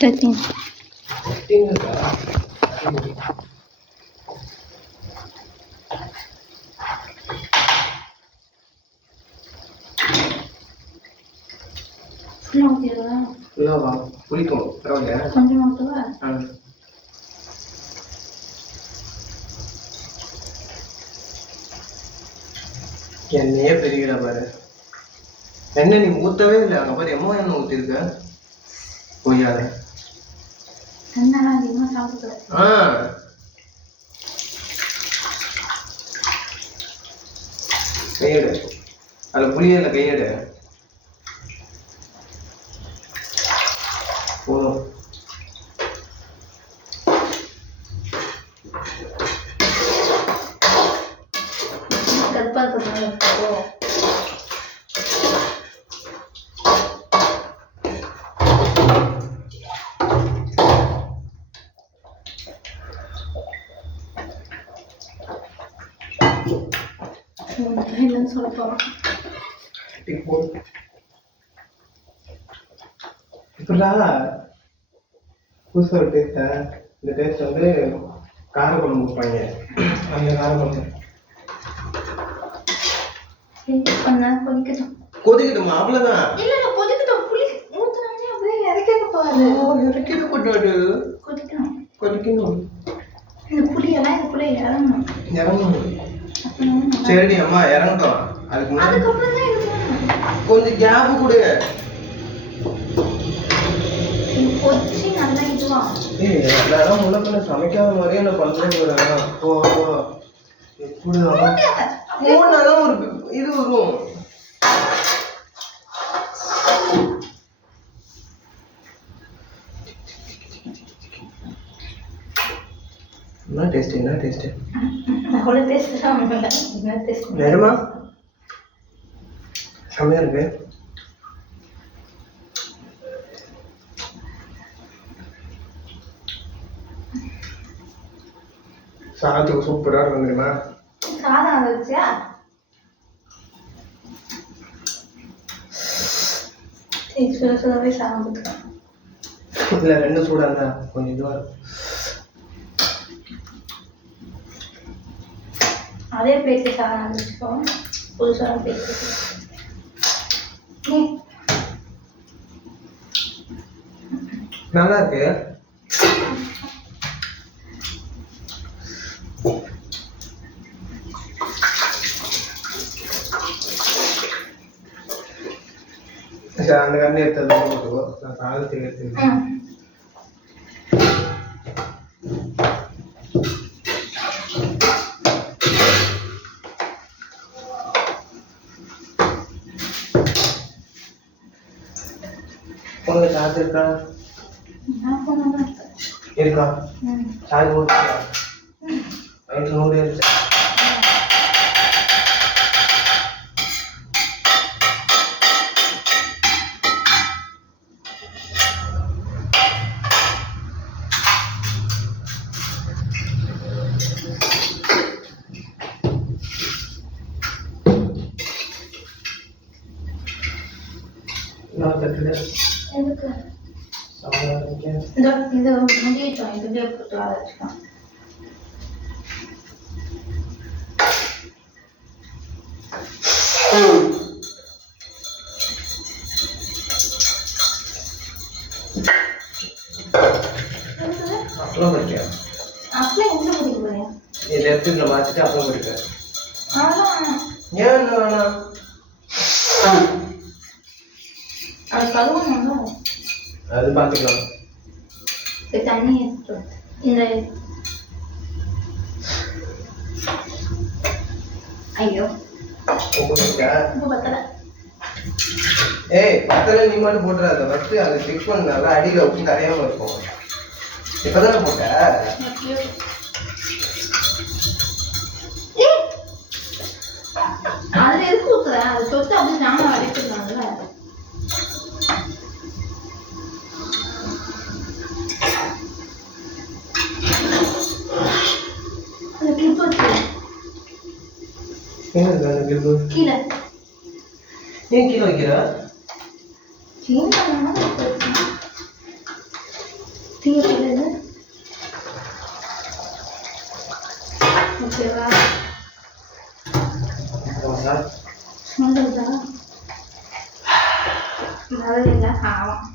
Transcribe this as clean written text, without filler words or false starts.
13. ஃபுல்லாவா புளிக்கும் பரவாயில்லையா கொஞ்சம் மட்டும் எண்ணெயே பெரியடா பாரு. எண்ணெய் நீ ஊற்றவே இல்லை. அங்கே பாரு எம்மோ எண்ணெய் ஊற்றிருக்க. பொய்யாத எண்ணெய்லாம் அதிகமாக சாப்பிடக்கூடாது. கையெடு. அதில் புளியல கையெடு. போதும். புதுசாக ஒரு டேஸ்ட்டா? இந்த டேஸ்ட் வந்து காரக்குழம்பு வைப்பாங்க. அந்த காரக்குழம்பு கொதிக்கட்டுமா? அவ்வளோதான். சரி அம்மா இறங்கட்டும். அதுக்கு முன்னாடி கொஞ்சம் கேப் கொடு. எல்லாரும் முன்னப்பின்ன சமைக்காத மாதிரியே நான் பண்றேன். எப்படி 3 நாளும் ஒரு இது வரும். என்ன டேஸ்ட்? என்ன டேஸ்ட்? நிஜமா செம்மையா இருக்கு. சாதத்துக்கு சூப்பரா இருக்கும் தெரியுமா? சாதம் வச்சியா? சுடவே சாதம் கொடுத்துக்கலாம். இல்லை 2 சூடாக இருந்தா கொஞ்சம் இதுவாக இருக்கும். அதே பேசி சாதம் வச்சுக்கோ. புதுசாக பேசி நல்லா இருக்கு. அந்த கண்ணு எடுத்தது நான் சாதத்துக்கு எடுத்துருக்கேன். சார்ஜ் இருக்கா? இருக்கா? சார்ஜ் போட்டு நைட்டு 100 இருந்துச்சு. இது முடியட்டும். இதுலேயே போட்டு வச்சுக்கலாம். அப்புறம் படிக்க அப்புறம் என்ன படிக்க போறேன்? இதை எடுத்து மாற்றிட்டு அப்புறம் படிக்க. ஏன் வேணாம்? அது கழுவணும். அது பார்த்துக்கலாம். தண்ணி எடுத்து இந்த ஐயோ பத்தல. ஏய் பத்தல நீ மட்டும் போட்டுறாத. ஃபர்ஸ்ட் அதை செக் பண்ணு. நல்லா அடியில் வச்சு கரையாம இருக்கும். இப்பதானே போட்ட? அதுல எதுக்கு ஊத்துற? அது சொத்து அப்படியே நானும் அடைச்சிடலாம்ல. கீழே ஏன் கீழே வைக்கிற? தீயக்கூடாது. ஓகேவா? நல்லதா? நல்லதில்லை. ஆமாம்.